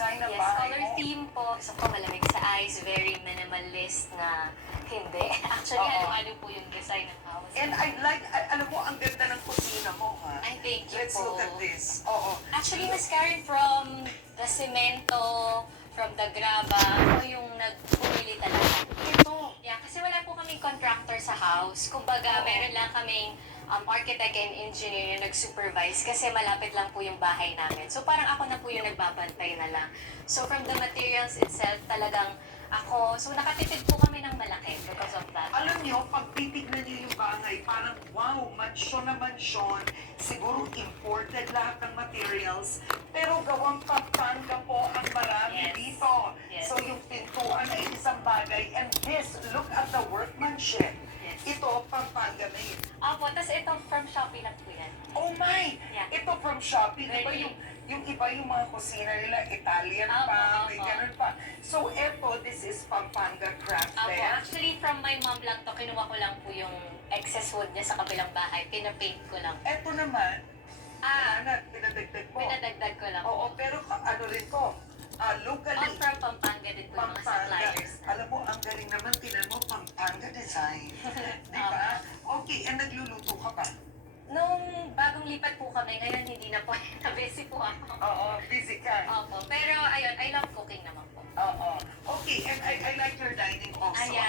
design ng Yes, bahay color mo. theme po. Gusto ko malamig sa eyes, very minimalist na hindi. Actually, Oo. halo-halo po yung design ng house. And I like, alam mo, ang ganda ng kusina mo, ha? Ay, thank you Let's po. look at this. Oo. Actually, Mas Karen, from the cemento, from the graba, ako yung nagpumili talaga. Ito. Yeah, kasi wala po kaming contractor sa house. Kumbaga, Oo. meron lang kaming architect and engineer yung nag-supervise kasi malapit lang po yung bahay namin. So, parang ako na po yung nagbabantay na lang. So, from the materials itself, talagang ako, so nakatipid po kami ng malaki because of that. Alam nyo, pag titignan nyo yung bahay, parang wow, mansyon na mansyon. Siguro imported lahat ng materials. Pero gawang Pampanga po ang marami Yes. dito. Yes. So yung pintuan ay isang bagay. And this, look at the workmanship. Yes. Ito, Pampanga made. Opo, tas ito from Shopee lang po yan. Oh my! Yeah. Ito from Shopee. Di ba Very- yung iba yung mga kusina nila, Italian Opo, pa, may opo. ganun pa. So ito, this is Pampanga craft. Opo, eh. actually from my mom lang to, kinuha ko lang po yung excess wood niya sa kabilang bahay. Pinapaint ko lang. Ito naman, Ah, pinadagdag mo. pinadagdag ko lang. Oo, pero ano rin to, All locally, from Pampanga din po yung mga Pampanga. suppliers na. Alam mo, ang galing naman, tinan mo, Pampanga design. Di ba? Okay, and nagluluto ka pa. Nung bagong lipat po kami, ngayon hindi na po. Na-busy po ako. Oo, busy ka. Opo, pero ayun, I love cooking naman po. Oo. Okay, and I like your dining also. Ayan.